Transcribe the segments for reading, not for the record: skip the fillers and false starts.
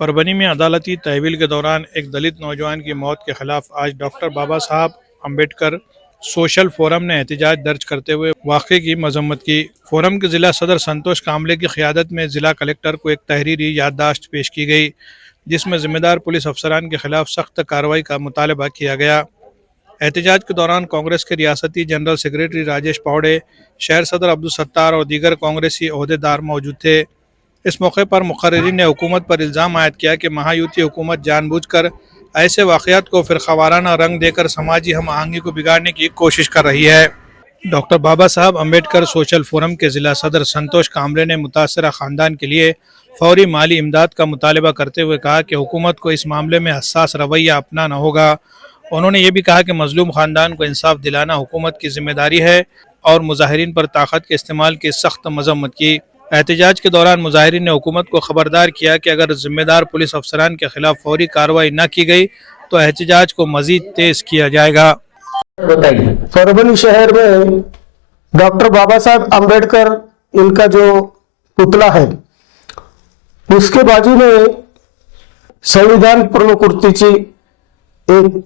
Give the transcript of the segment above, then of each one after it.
परभनी में अदालती तहवील के दौरान एक दलित नौजवान की मौत के खिलाफ आज डॉक्टर बाबा साहब अम्बेडकर सोशल फोरम ने एहतजाज दर्ज करते हुए वाक़े की मजम्मत की। फोरम के जिला सदर संतोष कामले की क़यादत में जिला कलेक्टर को एक तहरीरी याददाश्त पेश की गई, जिसमें जिम्मेदार पुलिस अफसरान के खिलाफ सख्त कार्रवाई का मुतालबा किया गया। एहतजाज के दौरान कांग्रेस के रियासती जनरल सेक्रेटरी राजेश पावड़े, शहर सदर अब्दुल सत्तार और दीगर कांग्रेसी ओहदेदार मौजूद थे। इस मौके पर मुक़र्रिरीन ने हुकूमत पर इल्ज़ाम आयद किया कि महायुति हुकूमत जानबूझकर ऐसे वाक़यात को फ़िरक़ावाराना रंग देकर समाजी हम आहंगी को बिगाड़ने की कोशिश कर रही है। डॉक्टर बाबा साहब अम्बेडकर सोशल फोरम के ज़िला सदर संतोष कामरे ने मुतासरा ख़ानदान के लिए फौरी माली इमदाद का मुतालबा करते हुए कहा कि हुकूमत को इस मामले में हसास रवैया अपनाना होगा। उन्होंने ये भी कहा कि मजलूम ख़ानदान को इंसाफ दिलाना हुकूमत की जिम्मेदारी है और मुजाहिरीन पर ताकत के इस्तेमाल की सख्त मजम्मत की। एहतजाज के दौरान मुजाहिरीन ने हुकूमत को खबरदार किया कि अगर जिम्मेदार पुलिस अफसरान के खिलाफ फौरी कार्रवाई न की गई तो एहतजाज को मजीद तेज किया जाएगा। परभनी शहर में डॉक्टर बाबा साहब अम्बेडकर इनका जो पुतला है उसके बाजू में संविधान पूर्णकृतीची एक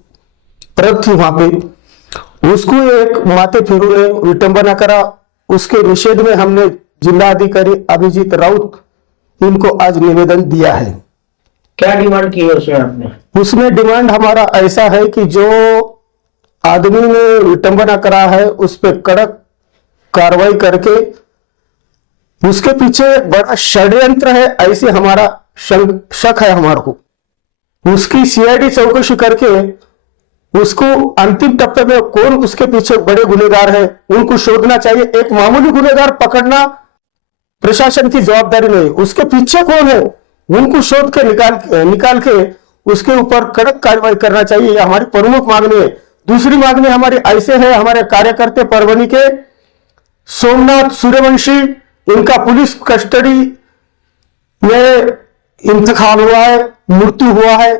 प्रत थी, वहां पे उसको एक माथे फिरूने विटंबना करा। उसके निषेध में हमने जिला अधिकारी अभिजीत राउत इनको आज निवेदन दिया है। क्या डिमांड की है उसमें आपने? उसमें डिमांड हमारा ऐसा है कि जो आदमी ने विटंबना करा है उस पर कड़क कार्रवाई करके, उसके पीछे बड़ा षड्यंत्र है ऐसे हमारा शक है हमारे को। उसकी सीआईडी चौकसी करके उसको अंतिम टप्पे में कौन उसके पीछे बड़े गुनहगार है उनको शोधना चाहिए। एक मामूली गुनहगार पकड़ना प्रशासन की जवाबदारी नहीं, उसके पीछे कौन है उनको शोध के निकाल के उसके ऊपर कड़क कार्रवाई करना चाहिए। यह हमारी प्रमुख मांगनी है। दूसरी मांगनी हमारी ऐसे है, हमारे कार्यकर्ते परभनी के सोमनाथ सूर्यवंशी, इनका पुलिस कस्टडी में इंतकाल हुआ है, मृत्यु हुआ है,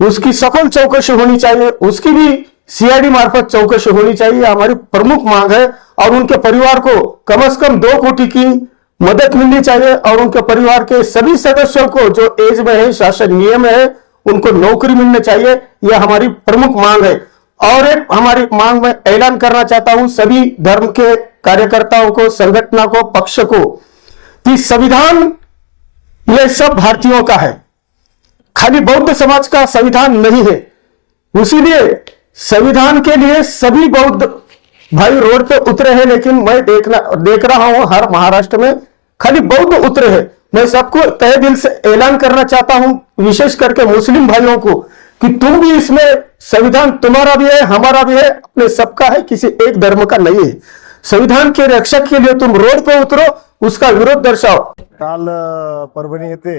उसकी सफल चौकसी होनी चाहिए, उसकी भी सीआईडी मार्फत चौकसी होनी चाहिए, हमारी प्रमुख मांग है। और उनके परिवार को कम से कम 2 कोटि की मदद मिलनी चाहिए और उनके परिवार के सभी सदस्यों को जो एज में है, शासन नियम है, उनको नौकरी मिलनी चाहिए। यह हमारी प्रमुख मांग है। और एक हमारी मांग में ऐलान करना चाहता हूं सभी धर्म के कार्यकर्ताओं को, संगठनों को, पक्ष को, कि संविधान यह सब भारतीयों का है, खाली बौद्ध समाज का संविधान नहीं है। इसीलिए संविधान के लिए सभी बौद्ध भाई रोड पे उतरे हैं, लेकिन मैं देख रहा हूं हर महाराष्ट्र में खाली बौद्ध उतरे हैं। मैं सबको तहे दिल से ऐलान करना चाहता हूं, विशेष करके मुस्लिम भाइयों को, कि तुम भी इसमें, संविधान तुम्हारा भी है, हमारा भी है, अपने सबका है, किसी एक धर्म का नहीं है। संविधान के रक्षक के लिए तुम रोड पे उतरो, उसका विरोध दर्शाओ। काल परभणी येथे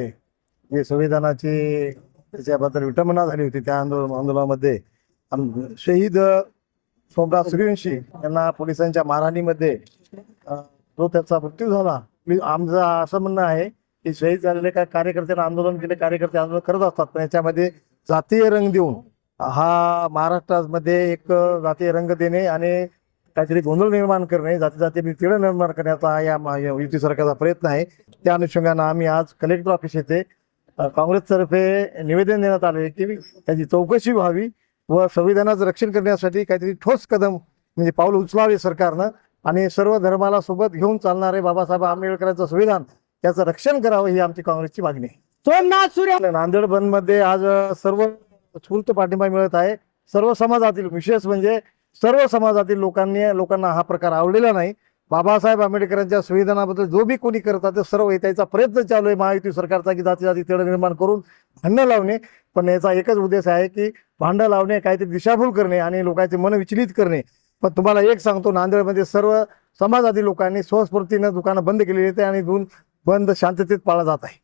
जे संविधानाची त्याच्याबद्दल विटंबना झाली होती त्या आंदोलनामध्ये शहीद सोमनाथ सूर्यवंशी यांना पोलिसांच्या मारहाणीमध्ये जो त्याचा मृत्यू झाला। आमचं असं म्हणणं आहे की शहीद झालेले काय कार्यकर्त्यांना आंदोलन केले, कार्यकर्ते आंदोलन करत असतात, पण याच्यामध्ये जातीय रंग देऊन हा महाराष्ट्रामध्ये एक जातीय रंग देणे आणि काहीतरी गोंधळ निर्माण करणे, जाती तिढ निर्माण करण्याचा या युती सरकारचा प्रयत्न आहे। त्या अनुषंगाने आम्ही आज कलेक्टर ऑफिस येथे काँग्रेसतर्फे निवेदन देण्यात आले की त्याची चौकशी व्हावी व संविधानाचं रक्षण करण्यासाठी काहीतरी ठोस कदम म्हणजे पाऊल उचलावे सरकारनं आणि सर्व धर्माला सोबत घेऊन चालणारे बाबासाहेब आंबेडकरांचं संविधान त्याचं रक्षण करावं ही आमची काँग्रेसची मागणी आहे। सोमनाथ सूर्य नांदेड बंद मध्ये आज सर्व उत्स्फूर्त पाठिंबा मिळत आहे। सर्व समाजातील, विशेष म्हणजे सर्व समाजातील लोकांना हा प्रकार आवडलेला नाही। बाबासाहेब आंबेडकरांच्या संविधानाबद्दल जो भी कोणी करतात ते सर्व त्याचा प्रयत्न चालू आहे महायुती सरकारचा की जाती तेढ निर्माण करून भांडण लावणे, पण याचा एकच उद्देश आहे की भांडण लावणे, काहीतरी दिशाभूल करणे आणि लोकांचे मन विचलित करणे। पण तुम्हाला एक सांगतो, नांदेडमध्ये सर्व समाजातील लोकांनी स्वस्फूर्तीने दुकानं बंद केलेली आहेत आणि बंद शांततेत पाळला जात आहे।